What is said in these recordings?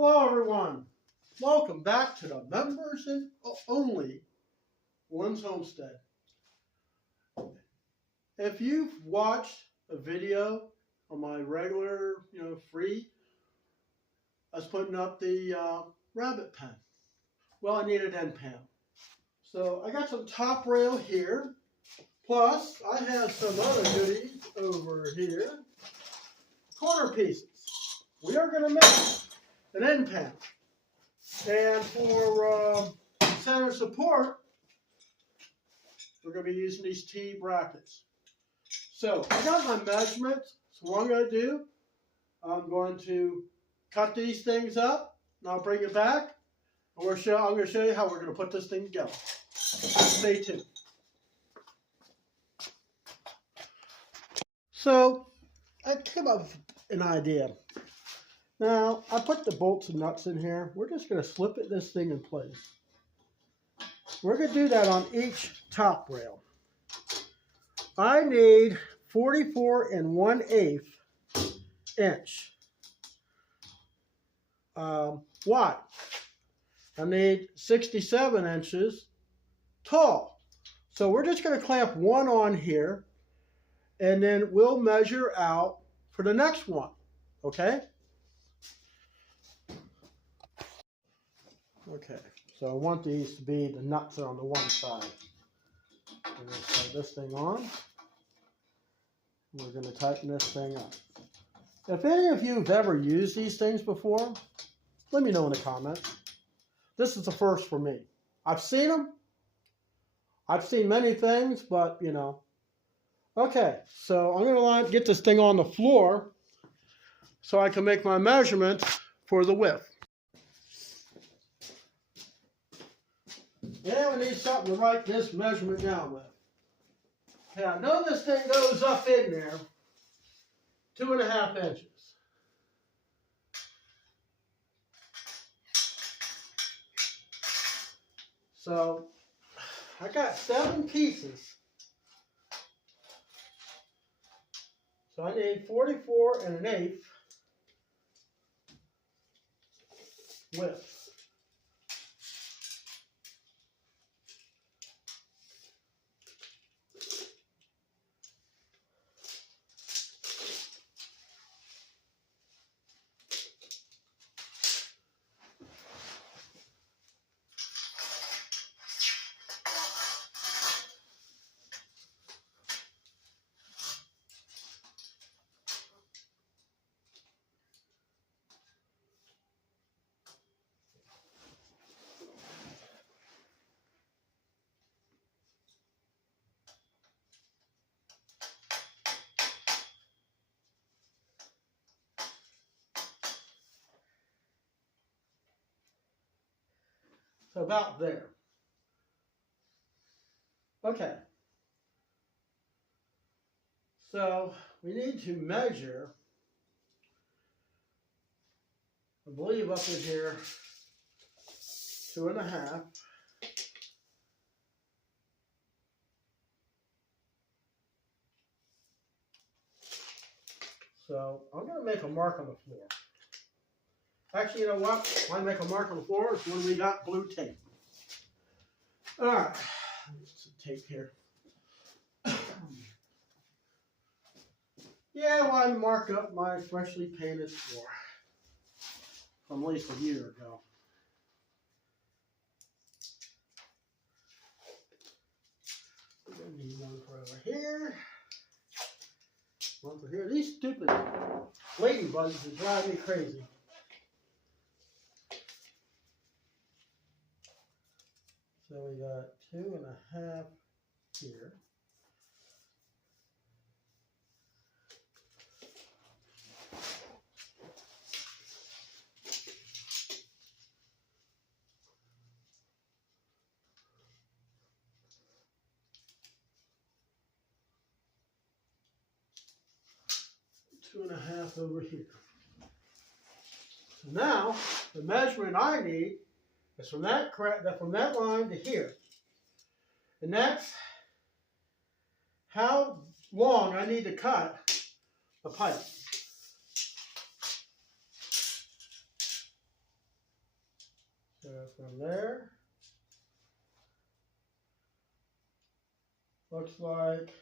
Hello everyone, welcome back to the members and only Lynn's Homestead. If you've watched a video on my regular, free, I was putting up the rabbit pen. Well, I needed end pan. So I got some top rail here, plus I have some other goodies over here. Corner pieces. We are going to make an end pan. And for center support, we're going to be using these T brackets. So I got my measurements. So what I'm going to do, I'm going to cut these things up, and I'll bring it back. And I'm going to show you how we're going to put this thing together. Stay tuned. So I came up with an idea. Now, I put the bolts and nuts in here. We're just going to slip this thing in place. We're going to do that on each top rail. I need 44 1/8 inch wide. I need 67 inches tall. So we're just going to clamp one on here, and then we'll measure out for the next one, okay? Okay, so I want these to be, the nuts are on the one side. We're going to slide this thing on. We're going to tighten this thing up. If any of you have ever used these things before, let me know in the comments. This is the first for me. I've seen them. I've seen many things, but Okay, so I'm going to get this thing on the floor so I can make my measurements for the width. Yeah, we need something to write this measurement down with. Okay, I know this thing goes up in there 2.5 inches. So I got 7 pieces. So I need 44 1/8 width. So about there. Okay. So we need to measure, I believe up in here, 2.5. So I'm going to make a mark on the floor. Actually, you know what? Why make a mark on the floor is when we got blue tape. All right, some tape here. Yeah, well, I mark up my freshly painted floor from at least a year ago. We're going to need one for over here. One for here. These stupid ladybugs that drive me crazy. So we got 2.5 here. Two and a half over here. So now the measurement I need is from that line to here, and that's how long I need to cut the pipe. So from there, looks like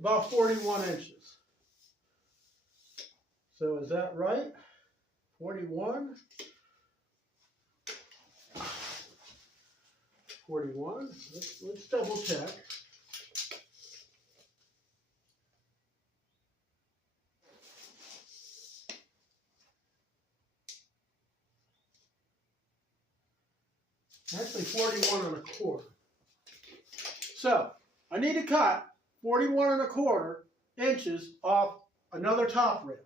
about 41 inches. So is that right? 41? 41. Let's double check. Actually 41 1/4. So I need to cut 41 1/4 inches off another top rail.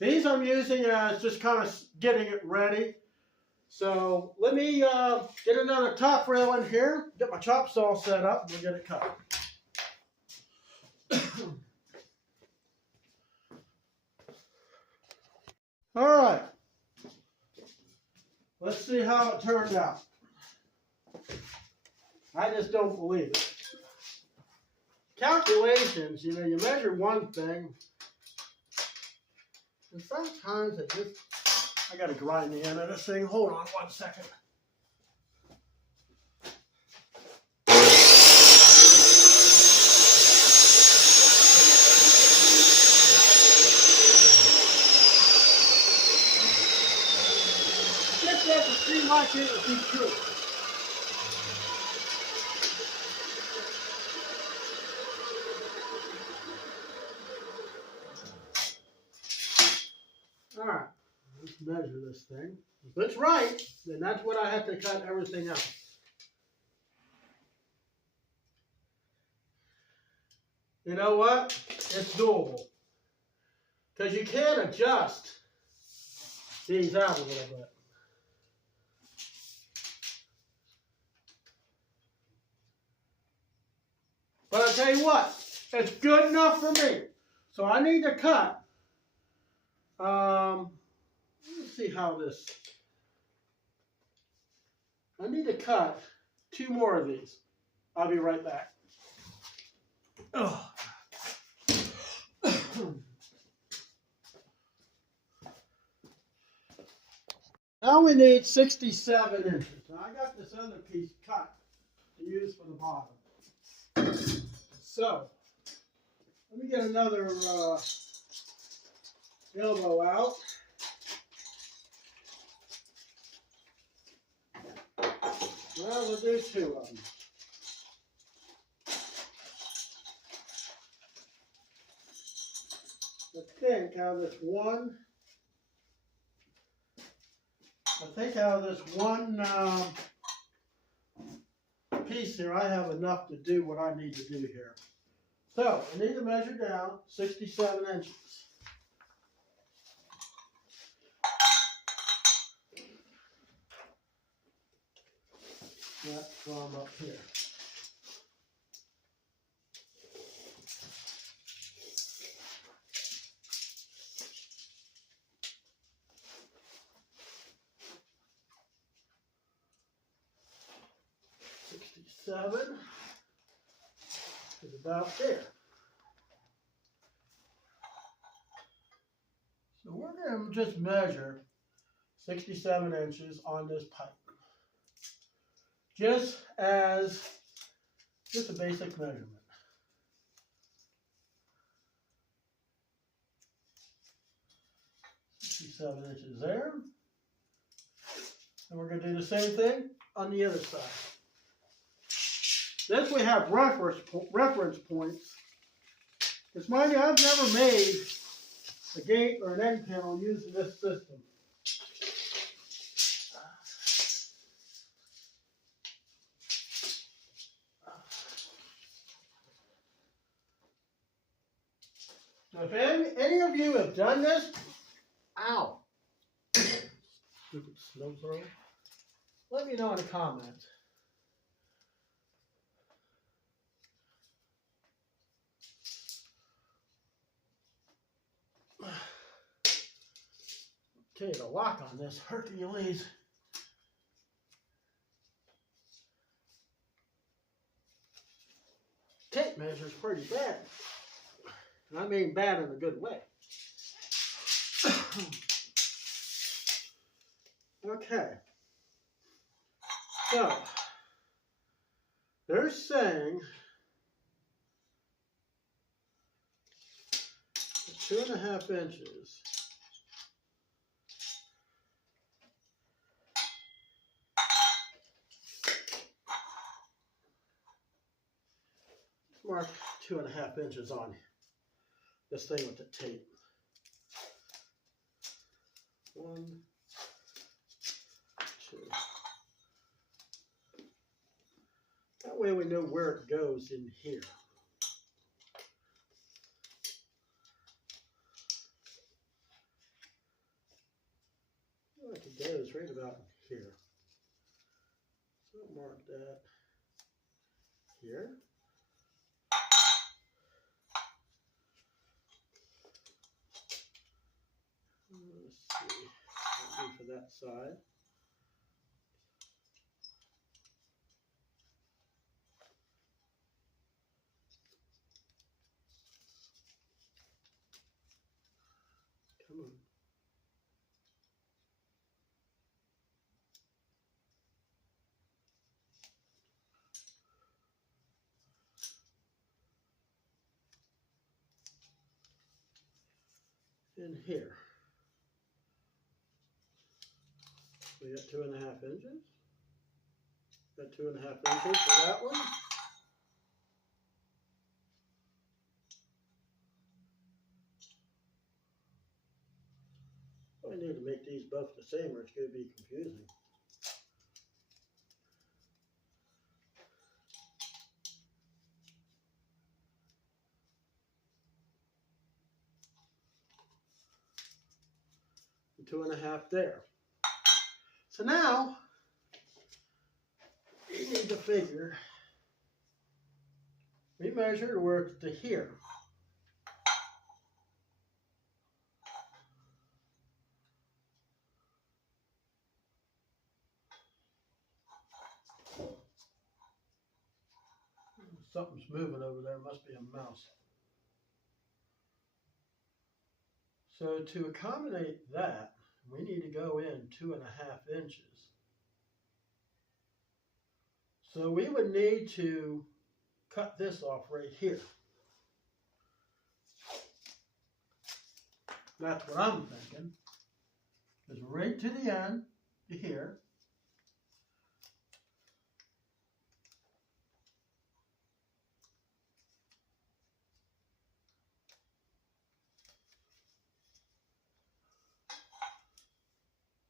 These I'm using as just kind of getting it ready. So let me get another top rail in here, get my chop saw set up, and we'll get it cut. All right. Let's see how it turned out. I just don't believe it. Calculations, you know, you measure one thing, and sometimes it just, I gotta grind the end of this thing. Hold on 1 second. Just doesn't seem like it would be true. All right, let's measure this thing. If it's right, then that's what I have to cut everything else. You know what? It's doable. Because you can adjust these out a little bit. But I'll tell you what, it's good enough for me. So I need to cut. Let's see how this. I need to cut 2 more of these. I'll be right back. Oh. Now we need 67 inches. Now I got this other piece cut to use for the bottom. So let me get another elbow out. Well, we'll do 2 of them. I think out of this one piece here, I have enough to do what I need to do here. So I need to measure down 67 inches. That's from up here. Seven is about there. So we're going to just measure 67 inches on this pipe. Just a basic measurement. .67 inches there. And we're going to do the same thing on the other side. This we have reference points. Because mind you, I've never made a gate or an end panel using this system. So if any of you have done this, ow, stupid snow throw, let me know in the comments. Okay, the lock on this Hercules. Tape measure is pretty bad. And I mean bad in a good way. Okay. So, they're saying 2.5 inches. Mark 2.5 inches on this thing with the tape. 1, 2. That way we know where it goes in here. Like it goes right about here. So mark that here. Let's see. I'll do for that side. Come on. In here. We got 2.5 inches. Got 2.5 inches for that one. I need to make these both the same or it's going to be confusing. And 2.5 there. So now, you need to figure, we measure to work to here. Something's moving over there, must be a mouse. So to accommodate that, we need to go in 2.5 inches. So we would need to cut this off right here. That's what I'm thinking. Is right to the end, to here.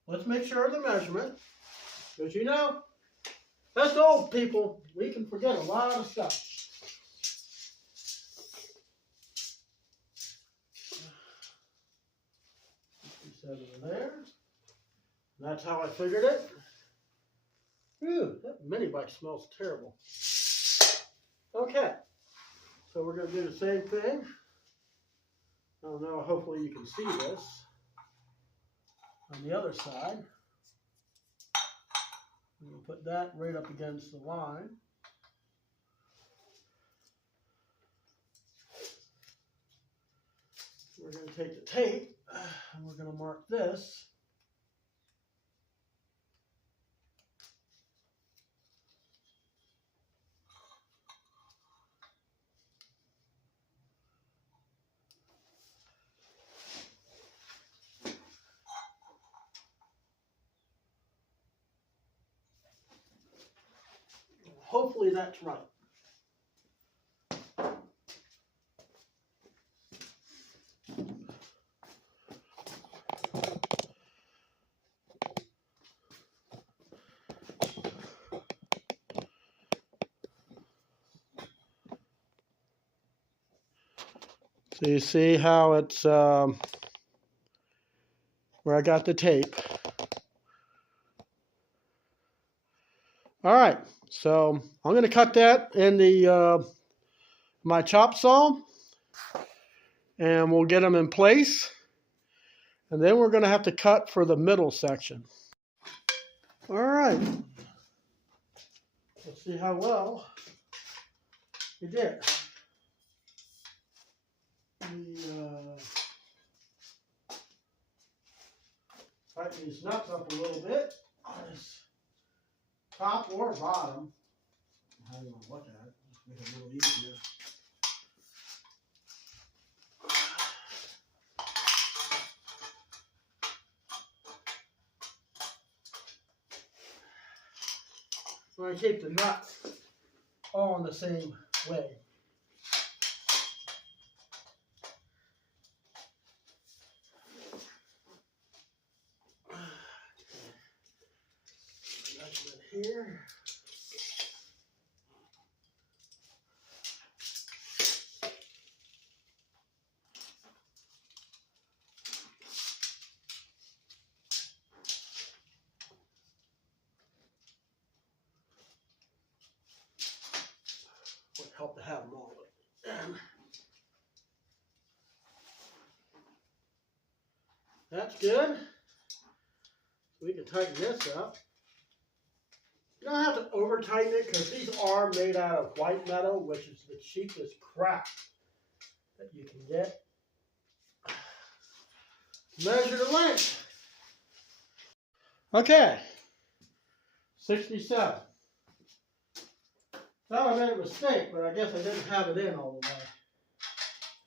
Let's make sure of the measurement, because you know, us old people, we can forget a lot of stuff. Set it in there. That's how I figured it. Ooh, that mini bike smells terrible. Okay, so we're going to do the same thing. I don't know, hopefully you can see this. On the other side, we'll put that right up against the line. We're going to take the tape and we're going to mark this. Hopefully that's right. So you see how it's where I got the tape. All right, so I'm going to cut that in the my chop saw, and we'll get them in place. And then we're going to have to cut for the middle section. All right, let's see how well you did. Tighten these nuts up a little bit. on this top or bottom. How do you want to look at it? Just make it a little easier. So I keep the nuts all in the same way. Here. Would help to have them all. That's good. We can tighten this up. You don't have to over tighten it because these are made out of white metal, which is the cheapest crap that you can get. Measure the length. Okay, 67. Thought I made a mistake, but I guess I didn't have it in all the way.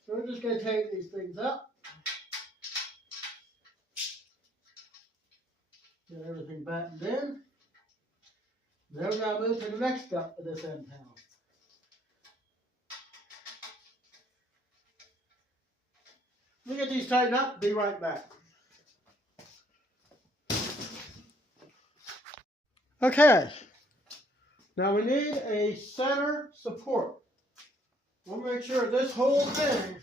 So we're just going to take these things up. Get everything battened in. Then we're going to move to the next step of this end panel. Let me get these tightened up, be right back. Okay, now we need a center support. We'll make sure this whole thing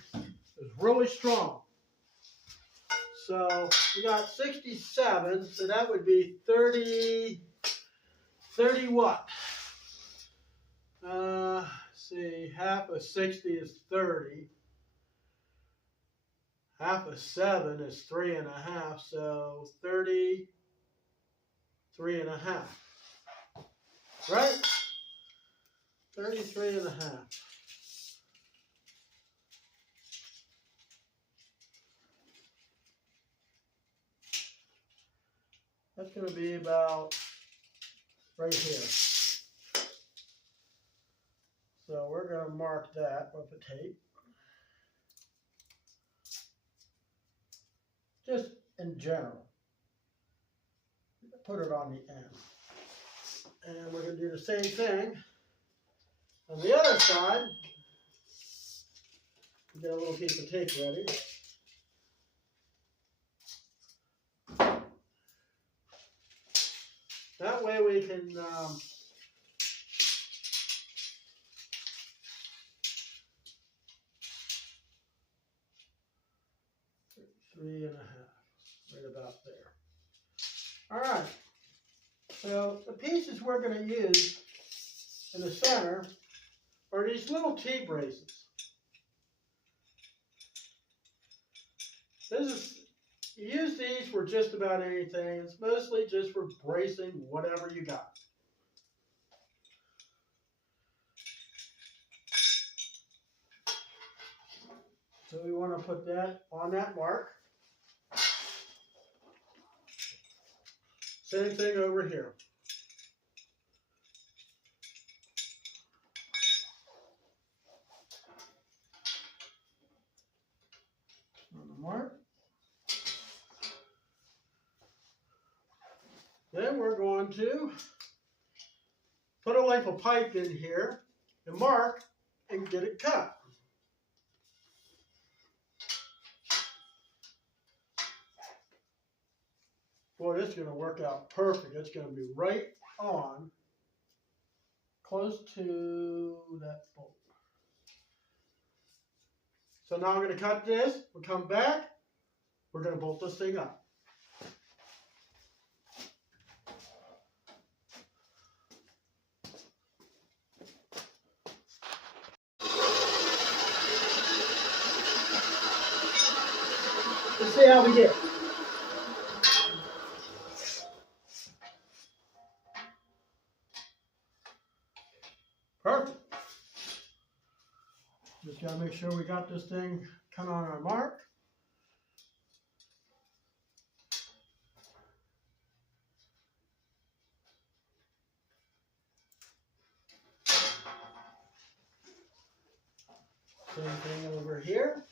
is really strong. So we got 67, so that would be 30 what? See, half of 60 is 30. Half of 7 is 3.5, so 33.5. Right? 33.5. That's going to be about right here. So we're going to mark that with the tape. Just in general. Put it on the end. And we're going to do the same thing on the other side. Get a little piece of tape ready. That way we can 3.5, right about there. All right, so the pieces we're going to use in the center are these little T-braces. You use these for just about anything. It's mostly just for bracing whatever you got. So we want to put that on that mark. Same thing over here. On the mark. Then we're going to put a length of pipe in here and mark and get it cut. Boy, this is going to work out perfect. It's going to be right on, close to that bolt. So now I'm going to cut this. We'll come back. We're going to bolt this thing up. Let's see how we get. Perfect. Just got to make sure we got this thing cut on our mark. Same thing over here.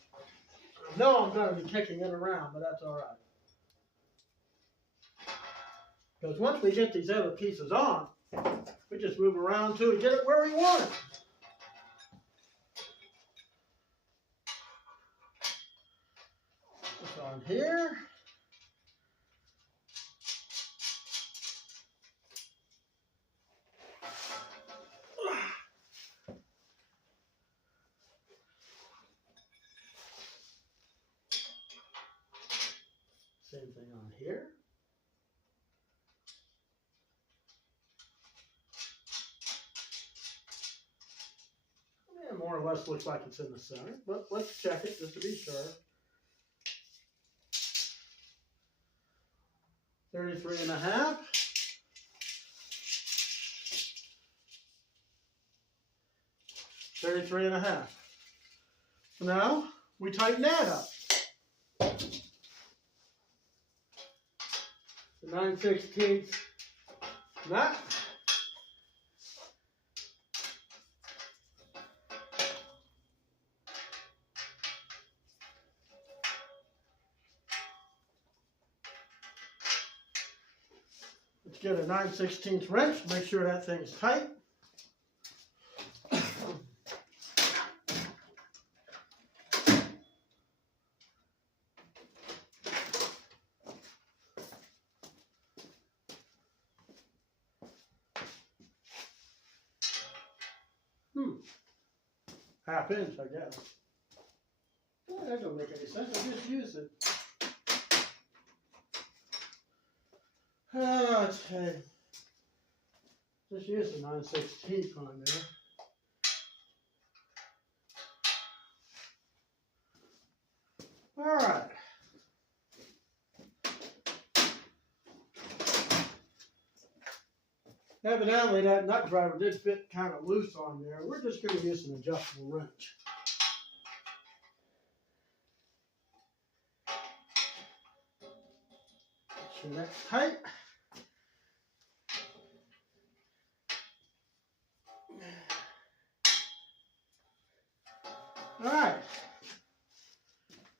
I know I'm going to be kicking it around, but that's all right. Because once we get these other pieces on, we just move around to get it where we want it. It's on here. Same thing on here. Yeah, more or less looks like it's in the center, but let's check it just to be sure. 33.5. 33.5. So now we tighten that up. The 9/16 nut. Let's get a 9/16 wrench, make sure that thing's tight. Half inch, I guess. Well, that don't make any sense. I just used it. Okay. Just use the 9/16 on there. All right. Evidently, that nut driver did fit kind of loose on there. We're just going to use an adjustable wrench. Make sure that's tight. All right.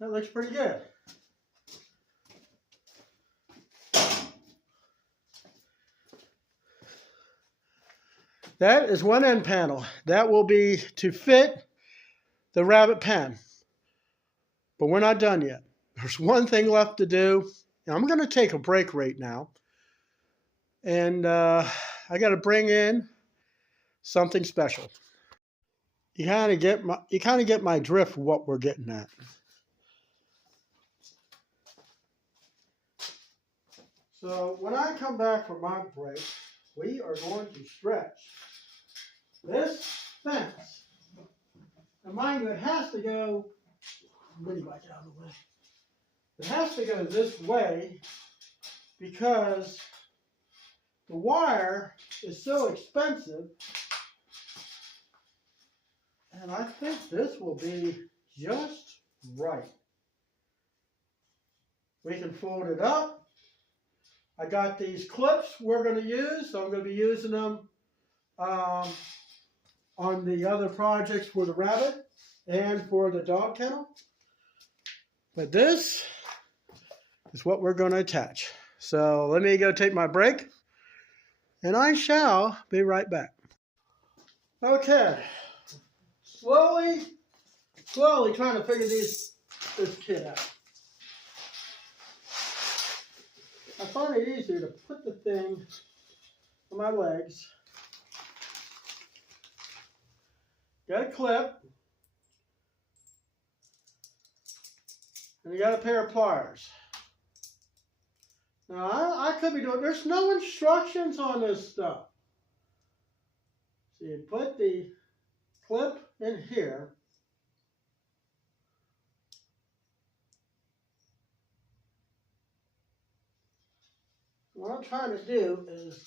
That looks pretty good. That is one end panel. That will be to fit the rabbit pen. But we're not done yet. There's one thing left to do. And I'm going to take a break right now. And I got to bring in something special. You kind of get my drift of what we're getting at. So when I come back from my break, we are going to stretch this fence. Now mind you, it has to go, really back out of the way. It has to go this way because the wire is so expensive. And I think this will be just right. We can fold it up. I got these clips we're going to use, so I'm going to be using them on the other projects for the rabbit and for the dog kennel. But this is what we're going to attach. So let me go take my break, and I shall be right back. Okay, slowly trying to figure this kit out. I find it easier to put the thing on my legs. Got a clip. And you got a pair of pliers. Now, I could be doing, there's no instructions on this stuff. So you put the clip in here. What I'm trying to do is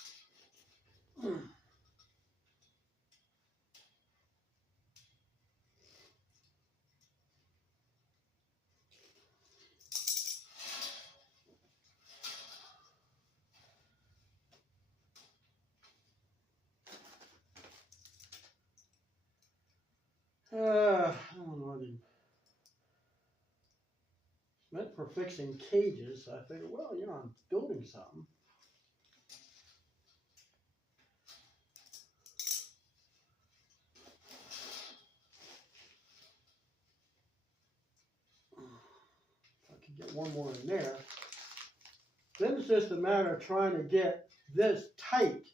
I don't know for fixing cages. I figured, well, you know, I'm building something. If I could get one more in there. Then it's just a matter of trying to get this tight.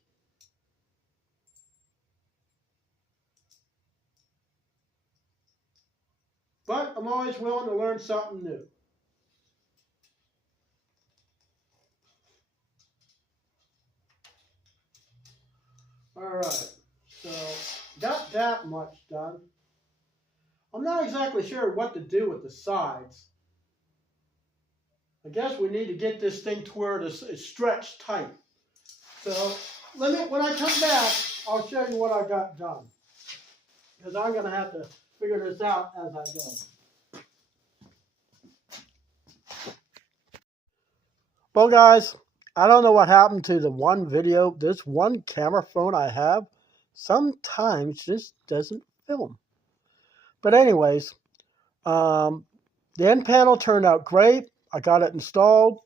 But I'm always willing to learn something new. All right, so got that much done. I'm not exactly sure what to do with the sides. I guess we need to get this thing to where it's stretched tight. So when I come back, I'll show you what I got done. Because I'm going to have to figure this out as I go. Well, guys, I don't know what happened to the one video. This one camera phone I have sometimes just doesn't film. But anyways, the end panel turned out great. I got it installed,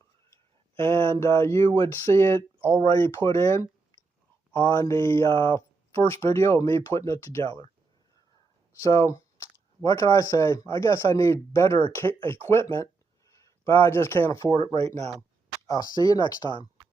and you would see it already put in on the first video of me putting it together. So what can I say? I guess I need better equipment, but I just can't afford it right now. I'll see you next time.